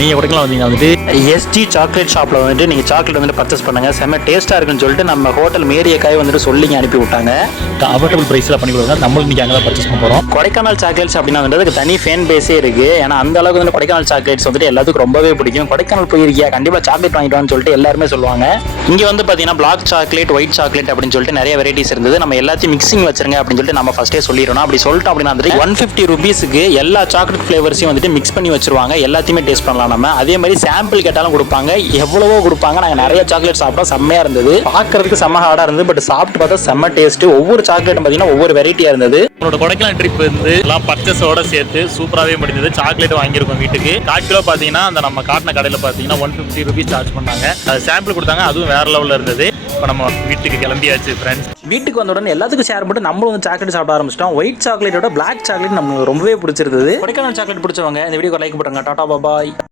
நீங்கள் கொடைக்கானல் வந்தீங்கன்னா வந்துட்டு எஸ்ஜி சாக்லேட் ஷாப்பில் வந்துட்டு நீங்கள் சாக்லேட் வந்துட்டு பர்ச்சேஸ் பண்ணுங்கள். செம்ம டேஸ்ட்டாக இருக்குன்னு சொல்லிட்டு நம்ம ஹோட்டல் மேரியக்காய் வந்துட்டு சொல்லிங்க அனுப்பி விட்டாங்க. அஃபோர்டபுள் ப்ரைஸில் பண்ணி கொடுங்க. நம்மளும் இன்றைக்கி அங்கே தான் பர்ச்சேஸ் பண்ண போகிறோம். கொடைக்கானல் சாக்லேட்ஸ் அப்படின்னா வந்து அதுக்கு தனி ஃபேன் பேஸே இருக்குது. ஏன்னா அந்த அளவுக்கு வந்து கொடைக்கானல் சாக்லேட்ஸ் வந்துட்டு எல்லாத்துக்கும் ரொம்பவே பிடிக்கும். கொடைக்கானல் போயிருக்கியா கண்டிப்பாக சாக்லேட் வாங்கிட்டு வான்னு சொல்லிட்டு எல்லாருமே சொல்லுவாங்க. இங்கே வந்து பார்த்தீங்கன்னா பிளாக் சாக்லேட், ஒயிட் சாக்லேட் அப்படின்னு சொல்லிட்டு நிறைய வெரைட்டிஸ் இருந்தது. நம்ம எல்லாத்தையும் மிக்சிங் வச்சிருங்க அப்படின்னு சொல்லிட்டு நம்ம ஃபஸ்ட்டே சொல்லிடணும். அப்படி சொல்லிட்டு அப்படின்னா வந்துட்டு 150 ரூபீஸுக்கு எல்லா சாக்லேட் ஃப்ளேவர்ஸையும் வந்துட்டு மிக்ஸ் பண்ணி வச்சிருவாங்க. எல்லாத்தையுமே டேஸ்ட் பண்ணலாம். நம்ம அதே மாதிரி சாம்பிள் கேட்டாலும் கொடுப்பாங்க. எவ்வளவோ கொடுப்பாங்க. நாங்கள் நிறைய சாக்லேட் சாப்பிட்டோம். செம்மையாக இருந்தது. பார்க்கறதுக்கு செம்ம ஹார்டாக இருந்தது. பட் சாப்பிட்டு பார்த்தா செம்ம டேஸ்ட். ஒவ்வொரு சாக்லேட்டும் பார்த்தீங்கன்னா ஒவ்வொரு வெரைட்டியாக இருந்தது. உங்களோட கொடைக்கானல் ட்ரிப் வந்து எல்லாம் பர்ச்சேஸோட சேர்த்து சூப்பராகவே முடிந்தது. சாக்லேட் வாங்கியிருக்கோம் வீட்டுக்கு. 4 கிலோ பார்த்தீங்கன்னா அந்த நம்ம காட்டின கடையில் பார்த்தீங்கன்னா 150 ரூபீஸ் சார்ஜ் பண்ணாங்க. அது சாம்பிள் கொடுத்தாங்க. அதுவும் வேற லெவலில் இருந்தது. இப்போ நம்ம வீட்டுக்கு கிளம்பியாச்சு ஃப்ரெண்ட்ஸ். வீட்டுக்கு வந்த உடனே எல்லாத்துக்கும் ஷேர் பண்ணிட்டு நம்மளும் வந்து சாக்லேட் சாப்பிட ஆரம்பிச்சிட்டோம். ஒயிட் சாக்லேட்டோட பிளாக் சாக்லேட் நமக்கு ரொம்பவே பிடிச்சிருந்தது. கொடைக்கானல் சாக்லேட் பிடிச்சவங்க இந்த வீடியோக்கு லைக் பண்ணுங்க. டாடா பாய்.